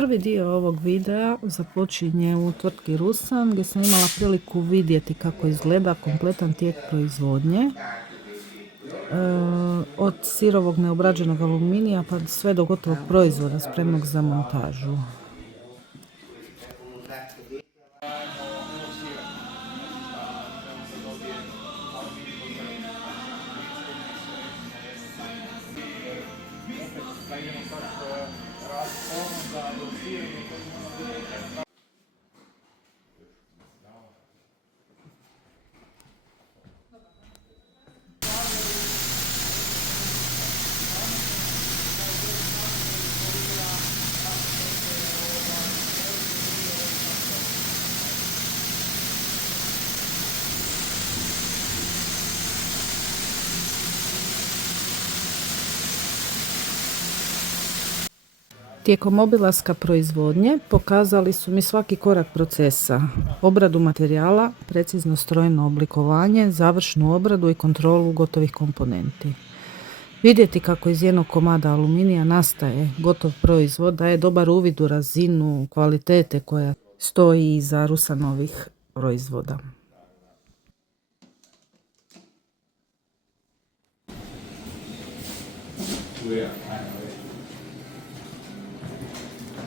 Prvi dio ovog videa započinje u tvrtki Rusan gdje sam imala priliku vidjeti kako izgleda kompletan tijek proizvodnje. Od sirovog neobrađenog aluminija pa sve do gotovog proizvoda spremnog za montažu. Tijekom obilaska proizvodnje pokazali su mi svaki korak procesa, obradu materijala, precizno strojno oblikovanje, završnu obradu i kontrolu gotovih komponenti. Vidjeti kako iz jednog komada aluminija nastaje gotov proizvod daje dobar uvid u razinu kvalitete koja stoji iza Rusanovih proizvoda.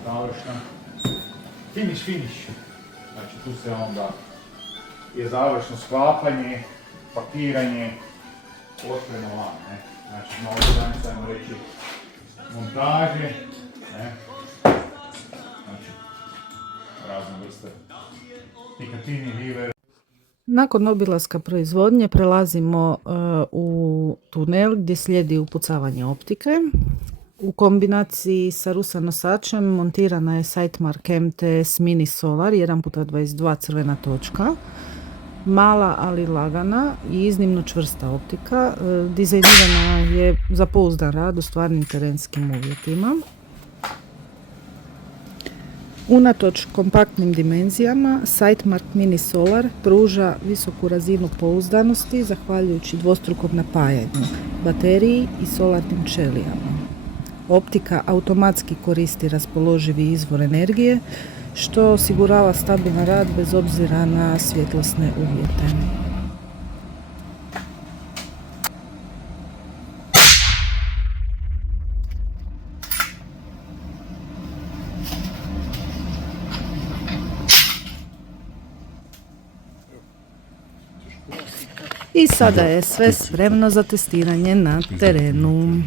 Završno. Finish. Znači tu se onda je završno sklapanje, pakiranje, otprema van, ne? Znači na ovoj stranici ajmo reći montaže, ne? Znači razne vrste pikatini, river. Nakon obilaska proizvodnje prelazimo u tunel gdje slijedi upucavanje optike. U kombinaciji sa Rusan nosačem montirana je Sightmark MTS Mini Solar 1x22 crvena točka. Mala ali lagana i iznimno čvrsta optika. Dizajnirana je za pouzdan rad u stvarnim terenskim uvjetima. Unatoč kompaktnim dimenzijama, Sightmark Mini Solar pruža visoku razinu pouzdanosti zahvaljujući dvostrukom napajanju, bateriji i solarnim ćelijama. Optika automatski koristi raspoloživi izvor energije, što osigurava stabilan rad bez obzira na svjetlosne uvjete. I sada je sve spremno za testiranje na terenu.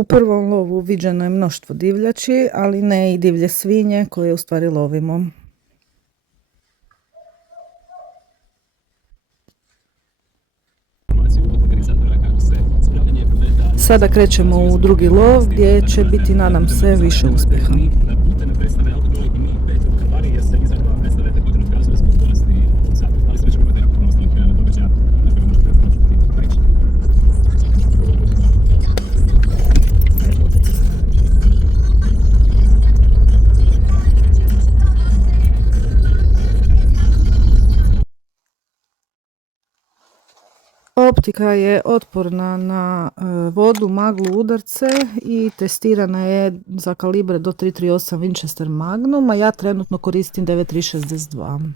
U prvom lovu viđeno je mnoštvo divljači, ali ne i divlje svinje koje u stvari lovimo. Sada krećemo u drugi lov gdje će biti, nadam se, više uspjeha. Optika je otporna na vodu, maglu, udarce i testirana je za kalibre do 338 Winchester Magnum, a ja trenutno koristim 9362.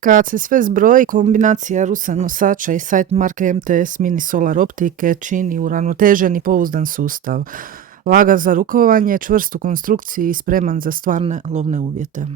Kad se sve zbroji, kombinacija Rusa nosača i Sight marke MTS Mini Solar optike čini uravnotežen i pouzdan sustav. Lagan za rukovanje, čvrst u konstrukciji i spreman za stvarne lovne uvjete.